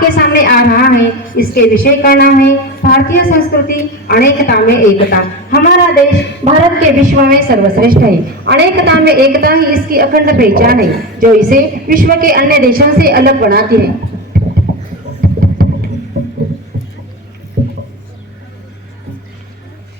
आपके सामने आ रहा है। इसके विषय का नाम है भारतीय संस्कृति अनेकता में एकता। हमारा देश भारत के विश्व में सर्वश्रेष्ठ है। अनेकता में एकता ही इसकी अखंड पहचान है, जो इसे विश्व के अन्य देशों से अलग बनाती है।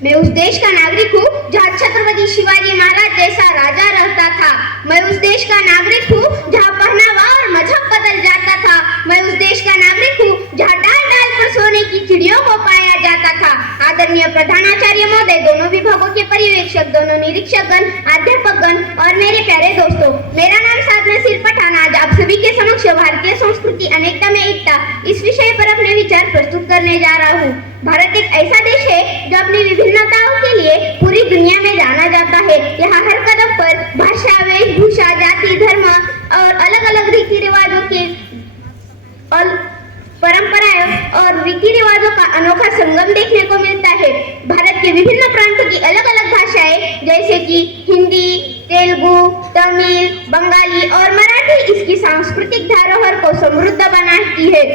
मैं उस देश का नागरिक हूँ जहाँ छत्रपति शिवाजी महाराज जैसा राजा रहता था। मैं उस देश का नागरिक हूँ जहाँ पहनावा और मजहब बदल जाता था। मैं उस देश का नागरिक हूँ जहाँ डाल डाल पर सोने की चिड़ियों को पाया जाता था। आदरणीय प्रधानाचार्य महोदय, दोनों विभागों के पर्यवेक्षक, दोनों निरीक्षकगण, अध्यापकगण और मेरे प्यारे दोस्तों, मेरा नाम साधना सिर पठान आज आप सभी के समक्ष भारतीय संस्कृति अनेकता में एकता इस विषय पर अपने विचार प्रस्तुत करने जा रहा हूँ। भारत एक ऐसा देश है जो अपनी विभिन्नताओं के लिए पूरी दुनिया में जाना जाता है। यहाँ हर कदम पर भाषा, वेशभूषा, जाति, धर्म और अलग अलग रीति रिवाजों के और परंपराओं और रीति रिवाजों का अनोखा संगम देखने को मिलता है। भारत के विभिन्न प्रांतों की अलग अलग भाषाएं जैसे कि हिंदी, तेलुगु, तमिल, बंगाली और मराठी इसकी सांस्कृतिक धरोहर को समृद्ध बनाती है।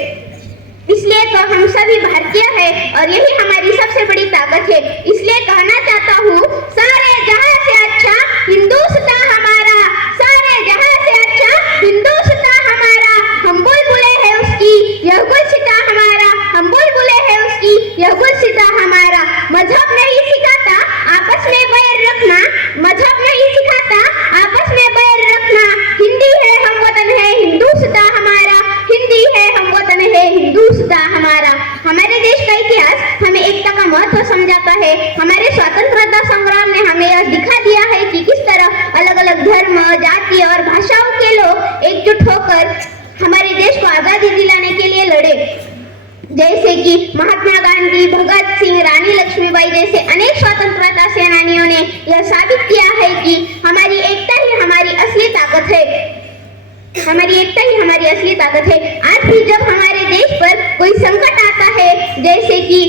इसलिए तो हम सभी भारतीय हैं और यही हमारी सबसे बड़ी ताकत है। इसलिए कहना चाहता हूँ, सारे जहां से अच्छा हिंदुस्तान हमारा, सारे जहां से अच्छा हिंदुस्तान हमारा। हम बुलबुले हैं उसकी, यह गुलसिता हमारा। हम बुलबुले हैं उसकी, यह गुलसिता हमारा। मजहब नहीं सिखाता आपस में बैर रखना, मजहब नहीं सिखाता आपस में बैर रखना। हिंदी है हम वतन है हिंदुस्तान हमारा, हिंदी है हम वतन है हिंदुस्तान हमारा। हमारे देश का इतिहास हमें एकता का महत्व समझाता है। हमारे स्वतंत्रता संग्राम ने हमें यह दिखा दिया है कि किस तरह अलग अलग धर्म, जाति और भाषाओं के लोग एकजुट होकर हमारे देश को आजादी दिलाने के लिए लड़े। जैसे कि महात्मा गांधी, भगत सिंह, रानी लक्ष्मीबाई जैसे अनेक स्वतंत्रता सेनानियों ने यह साबित किया है कि हमारी एकता ही हमारी असली ताकत है। हमारी एकता ही हमारी असली ताकत है। आज भी जब हमारे देश पर कोई संकट आता है, जैसे कि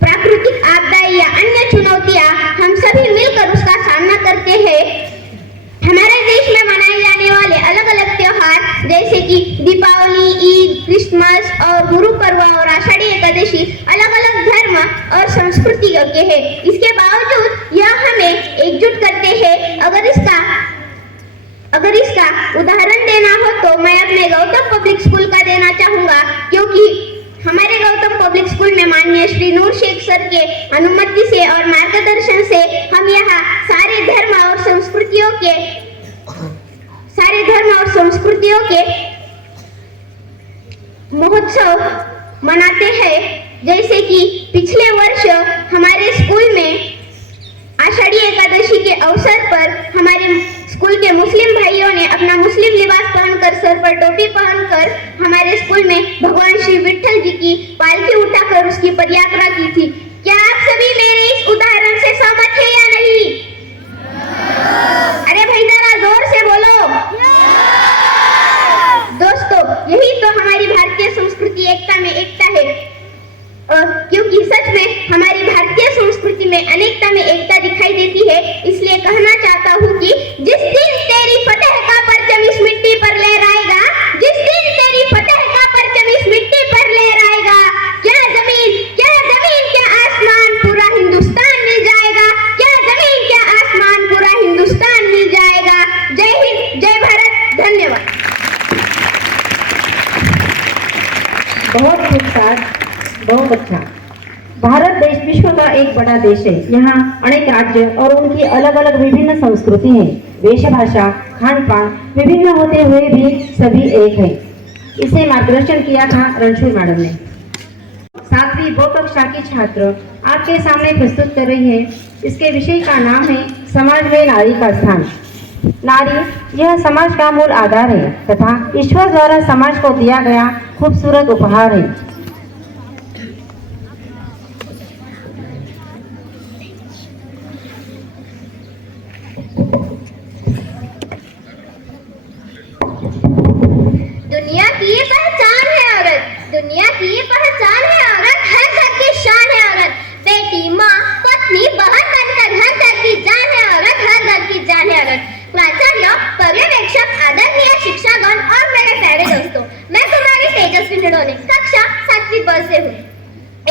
प्राकृतिक आपदाएं या अन्य चुनौतियां, हम सभी मिलकर उसका सामना करते हैं। हमारे देश में मनाए जाने वाले अलग अलग त्योहार जैसे कि दीपावली, ईद, क्रिसमस और गुरु पर्व और आषाढ़ी एकादशी अलग अलग धर्म और संस्कृति के हैं। इसके बावजूद यह हमें एकजुट करते हैं। अगर इसका उदाहरण देना हो तो मैं अपने गौतम पब्लिक स्कूल का देना चाहूंगा, क्योंकि हमारे गौतम पब्लिक स्कूल में माननीय श्री नूर शेख सर के अनुमति से और मार्गदर्शन से हम यहाँ सारे धर्म और संस्कृतियों के महोत्सव मनाते हैं। जैसे कि पिछले वर्ष हमारे स्कूल में आषाढ़ी एकादशी के अवसर पर हमारे स्कूल के मुस्लिम भाइयों ने अपना मुस्लिम लिबास पहनकर, सर पर टोपी पहनकर हमारे स्कूल में भगवान श्री विठल जी की पालकी उठाकर उसकी पदयात्रा की थी। क्या आप सभी मेरे इस उदाहरण से सहमत हैं या नहीं? अरे भाई जरा जोर से बोलो। दोस्तों, यही तो हमारी भारतीय संस्कृति एकता में एकता है। क्योंकि सच में हमारी भारतीय संस्कृति में अनेकता में एकता दिखाई देती है। इसलिए कहना चाहता हूँ कि जिस दिन तेरी फतेह का परचम इस मिट्टी पर लहराएगा, जिस दिन तेरी फतेह का परचम इस मिट्टी पर लहराएगा, क्या जमीन क्या आसमान पूरा हिंदुस्तान मिल जाएगा। क्या जमीन क्या आसमान पूरा हिंदुस्तान मिल जाएगा। जय हिंद, जय भारत, धन्यवाद। बहुत खूब सर, बहुत अच्छा। भारत देश विश्व का एक बड़ा देश है। यहाँ अनेक राज्य और उनकी अलग अलग विभिन्न संस्कृति हैं। वेशभाषा, खान पान विभिन्न होते हुए भी सभी एक है। इसे मार्गदर्शन किया था रणछोड़ मैडम ने। 7वीं ब कक्षा की छात्र आपके सामने प्रस्तुत कर रही है। इसके विषय का नाम है समाज में नारी का स्थान। नारी यह समाज का मूल आधार है तथा ईश्वर द्वारा समाज को दिया गया खूबसूरत उपहार है। दुनिया की पहचान है औरत, दुनिया की पहचान है औरत, हर घर की शान है औरत। बेटी, माँ, पत्नी, बहन बनकर हर घर की जान है औरत, हर घर की जान है औरत। प्राचार्य, पर्यवेक्षक, आदरणीय शिक्षागण और मेरे प्यारे दोस्तों, मैं तुम्हारी तेजस्वी तेजस्वी निडोने, कक्षा 7वीं ब से हूँ।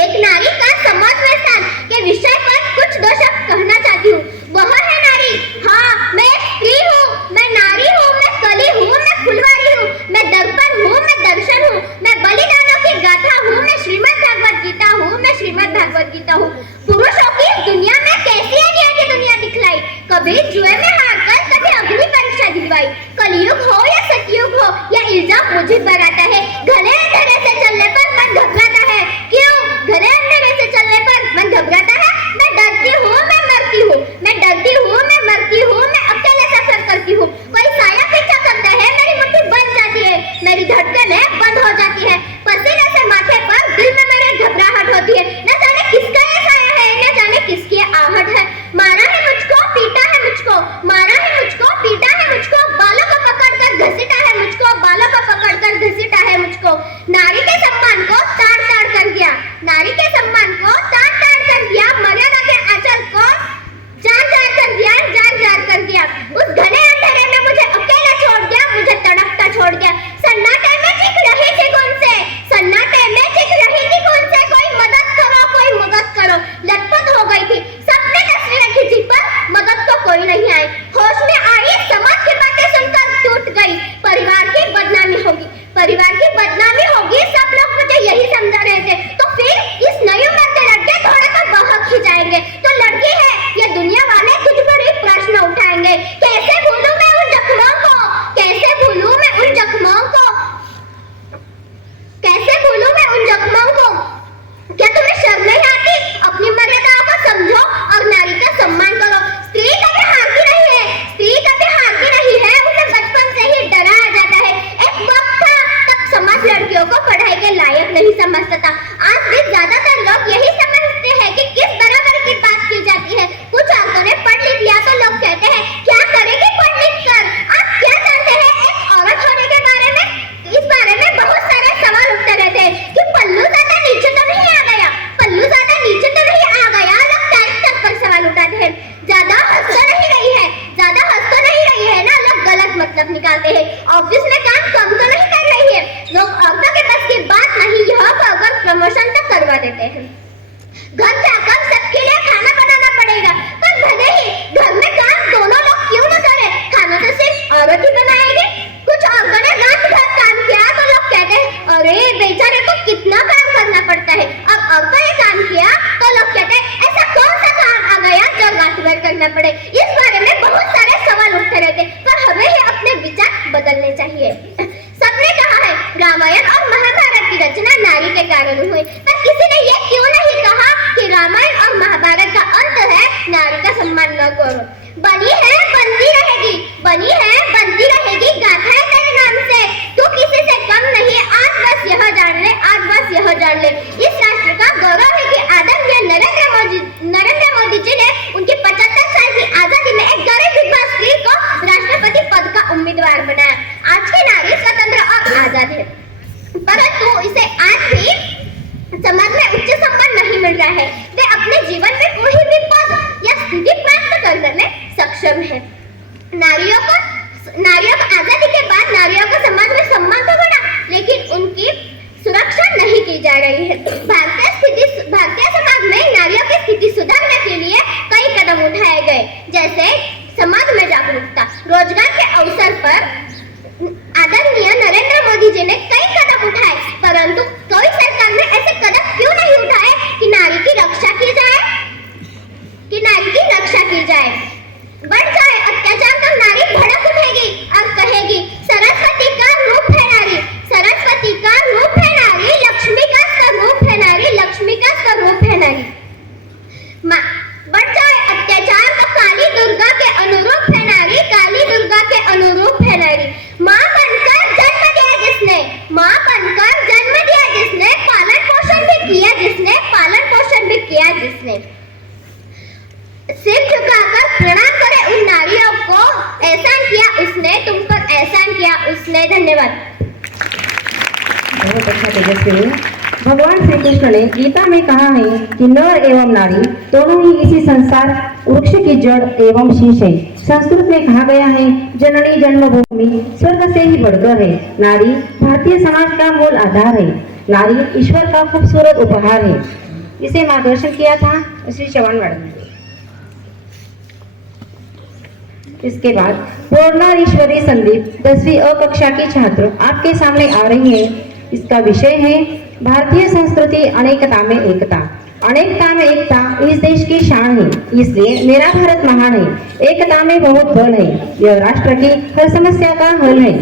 एक नारी का समाज में स्थान के विषय पर कुछ दो शब्द कहना चाहती हूँ। वह है नारी। हाँ, मैं एक स्त्री हूँ, मैं नारी हूँ, मैं कली हूँ, मैं फुलवारी हूँ, मैं दर्पण हूँ, मैं दर्शन हूँ, मैं बलिदानों की गाथा हूँ, मैं श्रीमद् भागवत गीता हूँ, मैं श्रीमद् भागवत गीता हूँ। पुरुषों की दुनिया में कैसी अन्याय की दुनिया दिखलाई, कभी जुए में हारकर कभी अग्नि परीक्षा दिलवाई। कलयुग हो या सतयुग हो, यह इल्जाम मुझे पर आता है। घने अंधेरे से चलने पर मन घबराता है। क्यों? घने अंधेरे से चलने पर मन घबराता है। मैं डरती हूँ, मैं मरती हूँ, मैं डरती हूँ, मैं मरती हूँ, मैं अकेले सफर करती हूँ। कोई साया पीछा करता है, मेरी मुट्ठी बंध जाती है, मेरी धड़कनें बंद हो जाती है। पसीने से माथे पर दिल में मेरे घबराहट होती है। न जाने किसका ये साया है, न जाने किसकी आहट है। मारा है मुझको, पीटा है मुझको, मारा है मुझको, पीटा है मुझको, बालों को पकड़कर घसीटा है मुझको, बालों को पकड़कर घसीटा है मुझको। नारी के सम्मान को ताड़-ताड़ कर दिया, नारी के सम्मान को ताड़-ताड़ कर दिया, मर्यादा के आंचल को जार-जार कर दिया, जार-जार कर दिया। उस घने अंधेरे में मुझे अकेला छोड़ दिया, मुझे तड़पता छोड़ दिया। सन्नाटे में चीख रही थी कौन से, सन्नाटे में चीख रही थी कौन से, कोई मदद करो, कोई मदद करो। लटपट हो गई थी, सबने तस्वीरें खींची पर मदद तो कोई नहीं आई। होश में आई, समाज की बातें सुनकर टूट गई। परिवार की बदनामी होगी, परिवार की बदनामी होगी, सब लोग मुझे यही समझा रहे थे। तो फिर इस नई उम्र के लड़के थोड़ा सा बहक ही जाएंगे। तो लड़की है, ये दुनिया वाले कुछ बड़े प्रश्न उठाएंगे। कैसे भूलूं मैं उन जख्मों को, कैसे भूलूं मैं उन जख्मों को, कैसे भूलूं मैं उन जख्मों को। क्या तुम्हें शर्म नहीं आती? अपनी मर्यादाओं को समझो और नारी का सम्मान करो। स्त्री कभी हारती नहीं है, स्त्री कभी हारती नहीं है, उसे बचपन से ही डराया जाता है। एक वक्त था तब समाज लड़कियों को पढ़ाई के लायक नहीं समझता था। आज भी ज्यादातर लोग यही समझते हैं कि किस बराबर की बात की जाती है। कुछ औरतों ने पढ़ लिख लिया तो लोग कहते हैं क्या करेगी पढ़ लिख कर। आप क्या जानते हैं एक औरत होने के बारे में? इस बारे में बहुत सारे सवाल उठते रहते हैं कि पल्लू ज्यादा नीचे तो नहीं आ गया, पल्लू ज्यादा नीचे तो नहीं आ गया। लोग टाइप तक पर सवाल उठाते हैं। ज्यादा हंस तो नहीं रही है, ज्यादा हंस तो नहीं रही है ना, लोग गलत मतलब निकालते हैं। ऑफिस में काम कम तो नहीं कर रही है, लोग औरतों के बस की बात नहीं यह कहकर प्रमोशन तक करवा देते हैं। घर जाकर सबके लिए खाना बनाना पड़ेगा, पर भले ही घर में काम दोनों लोग क्यों न करें, खाना तो सिर्फ औरत ही बनाएगी। कुछ औरतों ने रात भर काम किया तो लोग कहते हैं अरे बेचारे को कितना काम करना पड़ता है। अब औरतों ने काम किया तो लोग कहते हैं ऐसा कौन सा काम आ गया जो रात भर करना पड़े। इस बारे में बहुत सारे सवाल उठते रहते, पर हमें ही अपने विचार बदलने चाहिए। सबने कहा है रामायण और महाभारत की रचना नारी के कारण हुई, पर किसी ने यह क्यों नहीं कहा कि रामायण और महाभारत का अंत है नारी का सम्मान न करो। बनी है बनती रहेगी, बनी है बनती रहेगी गाथाएं तेरे नाम से। तू किसी से कम नहीं, आज बस यह जान ले, आज बस यह जान ले। इस राष्ट्र का गौरव है कि आदरणीय नरेंद्र मोदी जी ने उनकी 75 साल की आजादी में एक गरीब विधवा स्त्री को राष्ट्रपति पद का उम्मीदवार बनाया। आज की नारी स्वतंत्र और आजाद है, परंतु इसे आज भी समाज में उच्च सम्मान नहीं मिल रहा है। वे अपने जीवन में कोई भी पद या स्थिति प्राप्त करने में सक्षम है। नारियों को आजादी के बाद नारियों को समाज में सम्मान तो बढ़ा, लेकिन उनकी सुरक्षा नहीं की जा रही है। भारतीय समाज में नारियों की स्थिति सुधारने के लिए कई कदम उठाए गए, जैसे समाज में जागरूकता, रोजगार के अवसर पर आदरणीय नरेंद्र मोदी जी ने कई कदम उठाए, परंतु कोई सरकार ने ऐसे कदम क्यों नहीं उठाए कि नारी की रक्षा की जाए, कि नारी की रक्षा की जाए। बढ़ जाए अत्याचार तो नारी भड़क उठेगी और कहेगी सरस्वती का रूप है नारी, सरस्वती का रूप है नारी, लक्ष्मी का स्वरूप है नारी, लक्ष्मी का स्वरूप है नारी। बढ़ जाए अत्याचार तो काली दुर्गा के अनुरूप है नारी, काली दुर्गा के अनुरूप है नारी। माँ बनकर जन्म दिया जिसने, माँ बनकर जन्म दिया जिसने, पालन पोषण भी किया जिसने, पालन पोषण भी किया जिसने। सिर झुकाकर प्रणाम करे उन नारियों को, एहसान किया उसने, तुम पर एहसान किया उसने। धन्यवाद। बहुत अच्छा तेजस्वी। भगवान श्री कृष्ण ने गीता में कहा है कि नर एवं नारी दोनों ही इसी संसार वृक्ष की जड़ एवं शीश है। संस्कृत में कहा गया है, जननी जन्मभूमि स्वर्ग से ही बढ़कर है। नारी भारतीय समाज का मूल आधार है। नारी ईश्वर का खूबसूरत उपहार है। इसे मार्गदर्शन किया था श्री चौहान मैडम ने। इसके बाद पूर्णेश्वरी संदीप 10वीं अ कक्षा की छात्र आपके सामने आ रही है। इसका विषय है भारतीय संस्कृति अनेकता में एकता। अनेकता में एकता इस देश की शान है, इसलिए मेरा भारत महान है। एकता में बहुत बल है, यह राष्ट्र की हर समस्या का हल है।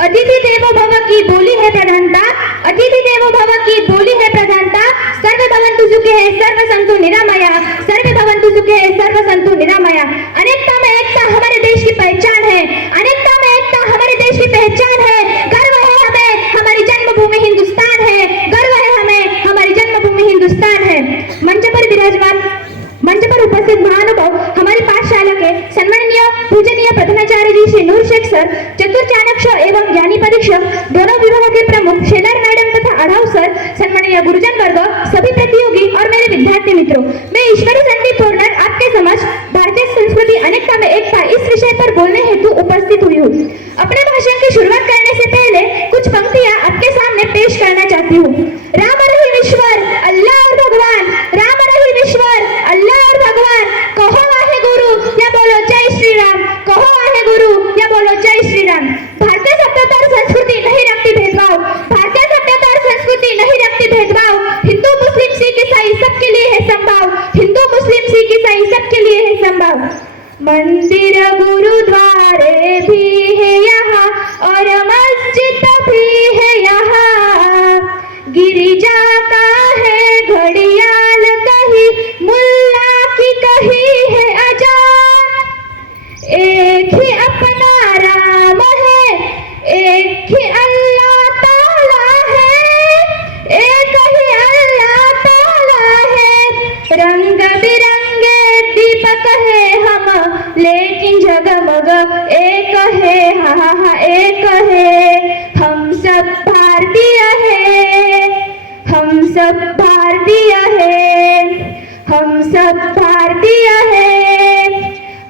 अतिथि देवो भव की बोली है प्रधानता, अतिथि देवो भव की बोली है प्रधानता। सर्वे भवन्तु सुखिनः सर्वे सन्तु निरामया, सर्वे भवन्तु सुखिनः सर्वे सन्तु निरामया। अनेकता में एकता हमारे देश की पहचान है। अनेकता में एकता हमारे देश की पहचान है। गर्व है हमें, हमारी जन्मभूमि हिंदुस्तान है। गर्व है हमें, हमारी जन्मभूमि हिंदुस्तान है। मंच पर विराजमान, मंच पर उपस्थित महानुभाव, हमारी पाठशाला के सम्माननीय पूजनीय प्रधानाचार्य जी श्री नूर शेख सर, चतुर चाणक्य एवं ज्ञानी परीक्षक दोनों विभागों के प्रमुख शेलार मैडम तथा अढ़ाव सर, सम्माननीय गुरुजन वर्ग, सभी प्रतियोगी और मेरे विद्यार्थी मित्रों, मैं ईश्वरी संदीप पोरनर आपके समक्ष भारतीय संस्कृति अनेकता में एकता इस विषय पर बोलने हेतु उपस्थित हुई हूँ। अपने भाषण की शुरुआत करने से पहले कुछ पंक्तियां आपके सामने पेश करना चाहती हूँ। राम रही ईश्वर, अल्लाह और भगवान, राम रही ईश्वर, अल्लाह और भगवान, कहो आहे गुरु या बोलो जय श्री राम, कहो आहे गुरु या बोलो जय श्री राम। भारतीय सभ्यता और संस्कृति नहीं रखती भेदभाव, भारतीय सभ्यता और संस्कृति नहीं रखती भेदभाव। हिंदू मुस्लिम सिख ईसाई सबके लिए है संभाव, हिंदू मुस्लिम सिख ईसाई सबके लिए है संभाव। मंदिर गुरुद्वारे भी है यहाँ और मस्जिद भी है यहाँ। गिरिजा का है घड़ियाल कहीं, मुल्ला की कही है अजान। एक ही अपना राम है, एक ही अल्लाह ताला है, एक ही अल्लाह ताला है। रंग बिरंगे दीपक है हम, लेकिन जगमग एक है, हा हा हा एक है। हम सब भारतीय है, हम सब भारतीय है, हम सब भारतीय है,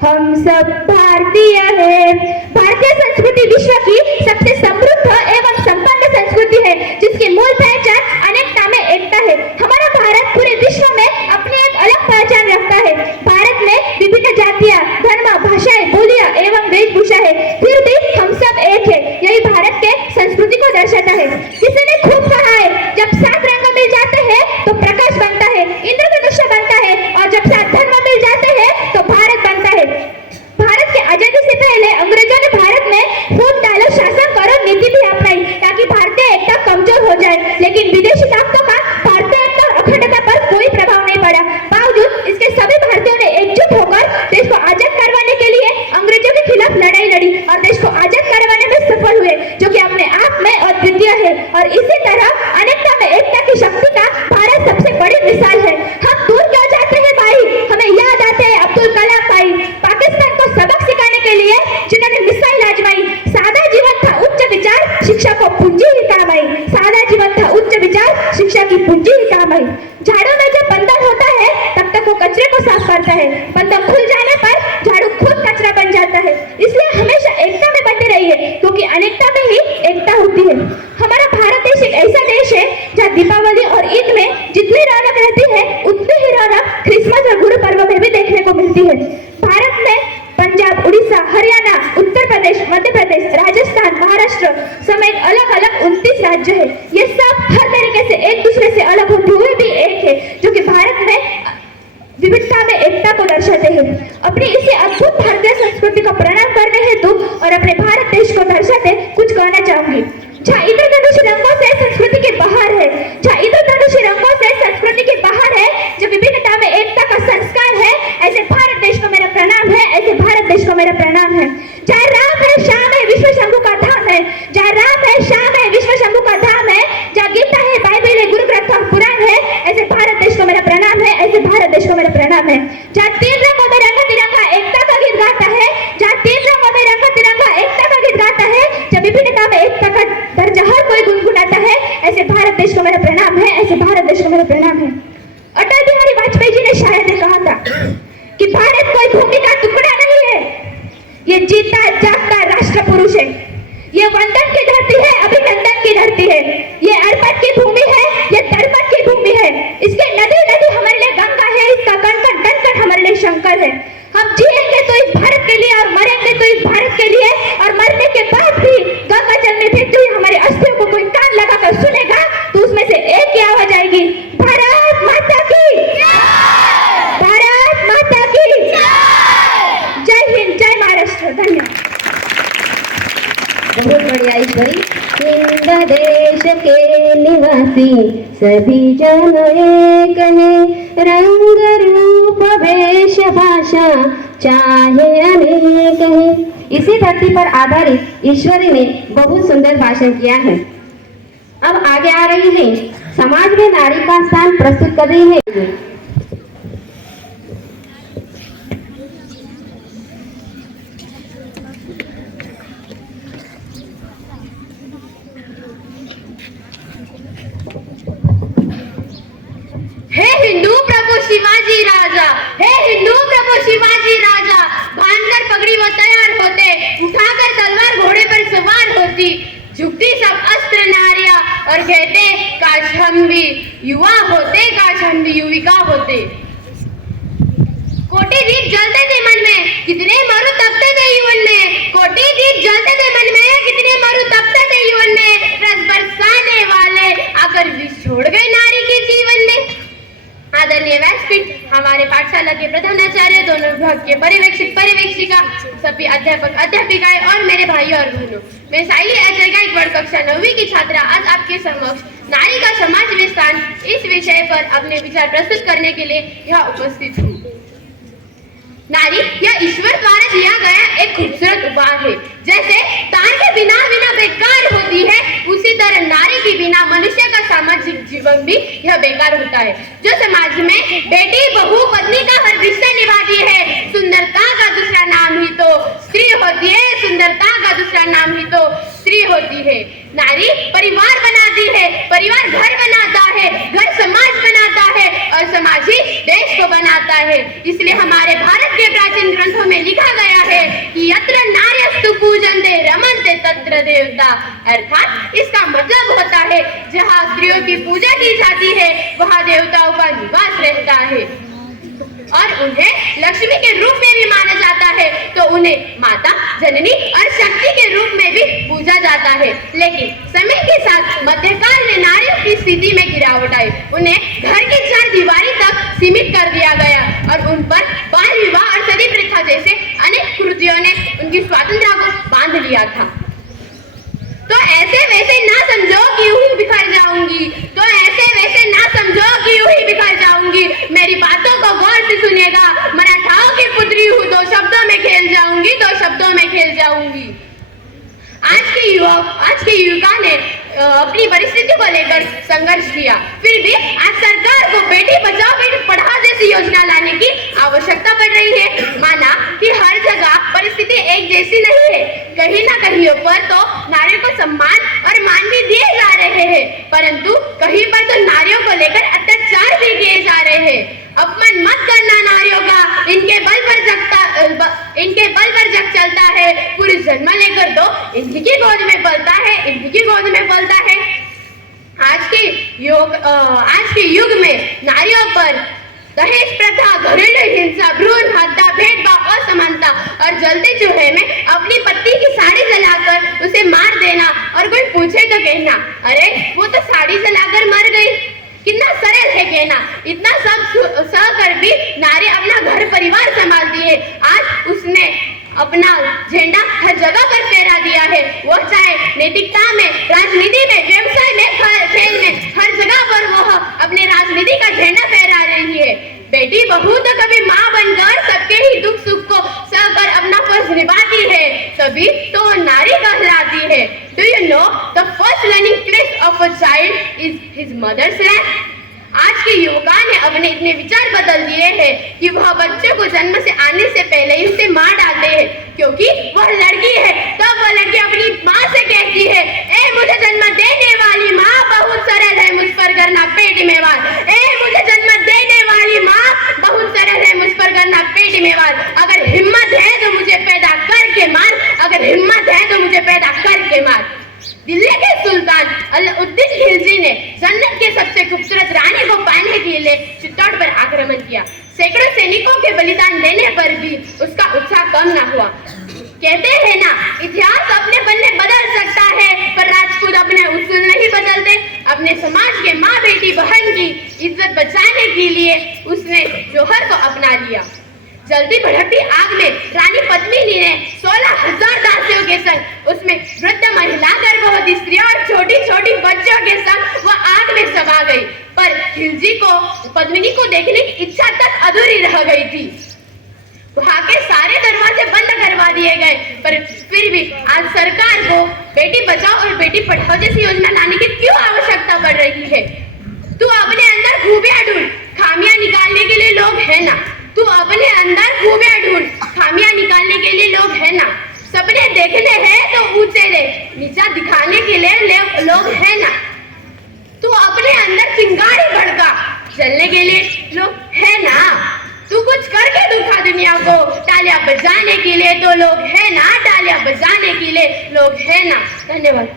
हम सब भारतीय है। भारतीय संस्कृति विश्व की सबसे समृद्ध एवं संपन्न संस्कृति है, जिसकी मूल पहचान अनेकता में एकता है। हमारा भारत पूरे विश्व में अपनी एक अलग पहचान रखता है। भारत में विभिन्न जातियां, धर्म, भाषाएं, बोलियां एवं वेशभूषा है, फिर भी हम सब एक है। यही भारत के संस्कृति को दर्शाता है। किसी ने खूब कहा है, जब 7 रंग मिल जाते हैं तो प्रकाश बनता है, इंद्रधनुष बनता है, और जब 7 धर्म मिल जाते हैं तो भारत बनता है। भारत की आजादी से पहले अंग्रेजों ने भारत में फूट डालो, शासन करो नीति भी अपनाई ताकि भारतीय एकता कमजोर हो जाए, लेकिन विदेशी ताकतों का भारतीय एकता और अखंडता पर कोई प्रभाव नहीं पड़ा। बावजूद इसके सभी भारतीयों ने एकजुट होकर देश को आजाद करवाने के लिए अंग्रेजों के खिलाफ लड़ाई लड़ी और देश को आजाद करवाने में सफल हुए, जो कि अपने आप में अद्वितीय है। और इसी तरह अनेकता में एकता की शक्ति का भारत सबसे बड़ी मिसाल है। हम दूर क्यों जाते हैं भाई, हमें याद आते हैं अब्दुल कलाम भाई, पाकिस्तान को सबक सिखाने के लिए जिन्होंने मिसाइल आजमाई। सादा जीवन था उच्च विचार, शिक्षा को पूंजी ही काम आई। सादा जीवन था उच्च विचार, शिक्षा की पूंजी ही काम आई। झाड़ू में जब बंधन होता है तब तक वो कचरे को साफ करता है, बंधन खुल जाने पर झाड़ू खुद कचरा बन जाता है। इसलिए हमेशा एकता में बने रहिए, क्योंकि अनेकता में ही एकता होती है। हमारा भारत देश एक ऐसा देश है जहाँ दीपावली और ईद में जितनी रौनक रहती है, उतनी ही रौनक क्रिसमस और गुरु पर्व में भी देखने को मिलती है। भारत में पंजाब, उड़ीसा, हरियाणा, उत्तर प्रदेश, मध्य प्रदेश, राजस्थान, महाराष्ट्र समेत अलग अलग 29 राज्य है। ये सब हर तरीके से एक दूसरे से अलग होते हुए भी एक है, जो कि भारत में विविधता में एकता को दर्शाते हैं। अपनी इसी अद्भुत भारतीय संस्कृति को प्रणाम करने हेतु और अपने भारत देश को दर्शाते कुछ कहना चाहूंगी। जहाँ इंद्रधनुष रंगों से संस्कृति के बाहर है, जहाँ इंद्रधनुष रंगों से संस्कृति के बाहर है, जो विभिन्नता में एकता का संस्कार है, ऐसे भारत देश को मेरा प्रणाम है, ऐसे भारत देश को मेरा प्रणाम है। जहाँ राम है, श्याम है, विश्व शंभु का धाम है, जहाँ राम है, श्याम है, विश्व शंभु का धाम है, जहाँ गीता है, बाइबल है, गुरु ग्रंथ और पुराण है, ऐसे भारत देश को मेरा प्रणाम है, ऐसे भारत देश को मेरा प्रणाम है। जहाँ 3 रंगों में रंगा विविधता में एकता का दर्जा हर कोई गुनगुनाता है, ऐसे भारत देश को मेरा प्रणाम है, ऐसे भारत देश को मेरा प्रणाम है। अटल बिहारी वाजपेयी जी ने शायद कहा था कि भारत कोई भूमि का टुकड़ा नहीं है, ये जीता जागता राष्ट्र पुरुष है, ये वंदन की धरती है, अभिनंदन की धरती है, ये अर्पण की भूमि है, ये तर्पण की भूमि है, इसके नदी नदी हमारे लिए गंगा है, इसका कण कण कण कण हमारे लिए शंकर है। हम जिएंगे तो इस भारत के लिए और मरेंगे तो इस भारत के लिए, और मरने के बाद भी गंगा जल में फेंकते हुए हमारे अस्थियों को कोई कान लगाकर सुनेगा तो उसमें से एक ही आवाज आएगी, भारत माता की, भारत माता की जय हिंद, जय महाराष्ट्र। धन्यवाद। बहुत बढ़िया ईश्वरी। हिंद देश के निवासी सभी जन एक है, रंग रूप वेश भाषा चाहे अनेक है। इसी धरती पर आधारित ईश्वरी ने बहुत सुंदर भाषण किया है। अब आगे आ रही है समाज में नारी का स्थान प्रस्तुत कर रही है। हे हिंदू प्रभु शिवाजी राजा, हे हिंदू प्रभु शिवाजी राजा, बांधकर पगड़ी वो तैयार होते, उठाकर तलवार घोड़े पर सवार होती, झुकती सब अस्त्र नारियां और कहते काश हम भी युवा होते, काश हम भी युविका होते। कोटि दीप जलते थे मन में, कितने मरु तपते थे युवन में, कोटि दीप जलते थे मन में, कितने मरु तपते थे युवन में, रस बरसाने वाले आकर विष छोड़ गए नारी के जीवन में। आदरणीय व्यासपीठ, हमारे पाठशाला के प्रधानाचार्य, दोनों विभाग के पर्यवेक्षक पर्यवेक्षिका, सभी अध्यापक अध्यापिकाएं और मेरे भाइयों और बहनों, मैं साइली आचार्य गायकवाड़ कक्षा 9वीं की छात्रा आज आपके समक्ष नारी का समाज में स्थान इस विषय पर अपने विचार प्रस्तुत करने के लिए यहाँ उपस्थित हूँ। नारी यह ईश्वर द्वारा दिया गया एक खूबसूरत उपहार है। जैसे तार के बिना बिना बेकार होती है, उसी तरह नारी के बिना मनुष्य का सामाजिक जीवन भी यह बेकार होता है। जो समाज में बेटी बहू पत्नी का हर रिश्ता निभाती है, सुंदरता का दूसरा नाम ही तो स्त्री होती है, सुंदरता का दूसरा नाम ही तो स्त्री होती है। नारी परिवार बनाती है, परिवार घर बनाता है, घर समाज बनाता है और समाज ही देश को बनाता है। इसलिए हमारे भारत के प्राचीन ग्रंथों में लिखा गया है कि यत्र नार्यस्तु पूजन्ते रमन्ते तत्र देवता, अर्थात इसका मतलब होता है जहाँ स्त्रियों की पूजा की जाती है वहाँ देवताओं का निवास रहता है और उन्हें लक्ष्मी के रूप में भी माना जाता है, तो उन्हें माता जननी और शक्ति के रूप में भी पूजा जाता है। लेकिन समय के साथ मध्यकाल में नारियों की स्थिति में गिरावट आई, उन्हें घर की चार दीवारी तक सीमित कर दिया गया और उन पर बाल विवाह और सती प्रथा जैसे अनेक कृतियों ने उनकी स्वतंत्रता को बांध लिया था। तो ऐसे वैसे ना समझो कि यूं ही बिखर जाऊंगी, तो ऐसे वैसे ना समझो कि यूं ही बिखर जाऊंगी, मेरी बातों को गौर से सुनेगा, मराठाओं की पुत्री हूँ, दो शब्दों में खेल जाऊंगी, दो शब्दों में खेल जाऊंगी। आज की युवका ने अपनी परिस्थिति को लेकर संघर्ष किया, फिर भी आज सरकार को बेटी बचाओ बेटी पढ़ाओ जैसी योजना लाने की आवश्यकता पड़ रही है। माना कि हर जगह परिस्थिति एक जैसी नहीं है, कहीं ना कहीं पर तो नारियों को सम्मान और मान भी दिए जा रहे हैं, परंतु कहीं पर तो नारियों को लेकर अत्याचार भी किए जा रहे हैं। अपमान मत करना नारियों का, इनके बल पर जग चलता है, पूरी जन्म लेकर दो इन्हीं की गोद में पलता है, इन्हीं की गोद में पलता है। आज के युग में नारियों पर दहेज प्रथा, घरेलू हिंसा, भ्रूण हत्या, भेदभाव, असमानता और जलते चूल्हे में अपनी पत्नी की साड़ी जलाकर उसे मार देना और कोई पूछे तो कहना अरे वो तो साड़ी जलाकर मर गई। कितना सरल है कहना। इतना सब सहकर भी नारी अपना घर परिवार संभालती है। आज उसने अपना झंडा हर जगह पर फहरा दिया है, वो चाहे नैतिकता में, राजनीति में, व्यवसाय में, खेल में, हर जगह पर वो अपने राजनीति का झंडा फहरा रही है। बेटी बहू तो कभी माँ बनकर सबके ही दुख सुख को सहकर अपना फर्ज निभाती है, तभी तो नारी कहलाती है। Do you know the first learning place of a child is his mother's lap? आज के युवका ने अपने इतने विचार बदल दिए हैं कि वह बच्चों को जन्म से आने से पहले ही उसे मार डालते हैं, क्योंकि वह लड़की है, तब वह लड़की अपनी माँ से कहती है, ए मुझे जन्म देने वाली माँ, बहुत सरल है मुझ पर करना पेट में वार। ए मुझे जन्म देने वाली माँ, बहुत सरल है मुझ पर करना पेट में वार। अगर हिम्मत है तो मुझे पैदा करके मार, अगर हिम्मत है तो मुझे पैदा करके मार। दिल्ली के सुल्तान अलाउद्दीन खिलजी ने जन्नत के सबसे खूबसूरत रानी को पाने के लिए चित्तौड़ पर आक्रमण किया। सैकड़ों सैनिकों के बलिदान देने पर भी उसका उत्साह कम ना हुआ। कहते हैं ना, इतिहास अपने पन्ने बदल सकता है, पर राजपूत अपने उसूल नहीं बदलते। अपने समाज के माँ बेटी बहन की इज्जत बचाने के लिए उसने जौहर को अपना लिया। जल्दी भड़कती आग में रानी पद्मिनी ने 16,000 दासियों के संग, उसमें वृद्ध महिला, गर्भवती स्त्री और छोटी छोटी बच्चों के संग वह आग में समा गई। पर खिलजी को पद्मिनी को देखने की इच्छा तक अधूरी रह गई थी। वहां के सारे दरवाजे बंद करवा दिए गए, पर फिर भी आज सरकार को बेटी बचाओ और बेटी पढ़ाओ जैसी योजना लाने की क्यों आवश्यकता पड़ रही है? तू अपने अंदर खूबियां ढूंढ, खामियां निकालने के लिए लोग है ना। तू अपने अंदर खूबियां ढूंढ, खामियां निकालने के लिए लोग है ना। सपने देखने हैं तो ऊंचे ले, नीचा दिखाने के लिए लोग है ना। तू अपने अंदर चिंगारी भड़का, जलने के लिए लोग है ना। तू कुछ करके दिखा दुनिया को, तालियां बजाने के लिए तो लोग है ना, तालियां बजाने के लिए लोग है ना। धन्यवाद।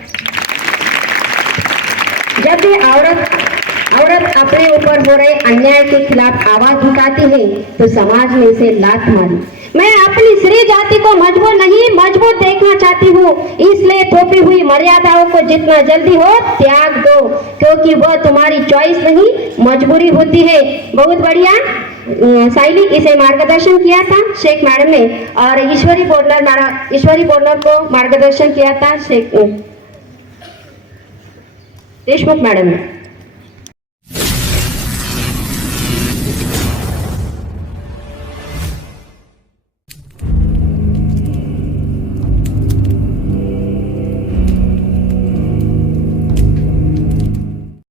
जब भी औरत अपने ऊपर हो रहे अन्याय के खिलाफ आवाज उठाती है तो समाज ने इसे लात मारी। मैं अपनी स्त्री जाति को मजबूत नहीं मजबूत देखना चाहती हूँ, इसलिए थोपी हुई मर्यादाओं को जितना जल्दी हो त्याग दो, क्योंकि वह तुम्हारी चॉइस नहीं मजबूरी होती है। बहुत बढ़िया साइली इसे मार्गदर्शन किया था शेख मैडम ने, और ईश्वरी बोर्डर को मार्गदर्शन किया था शेख देशमुख मैडम ने।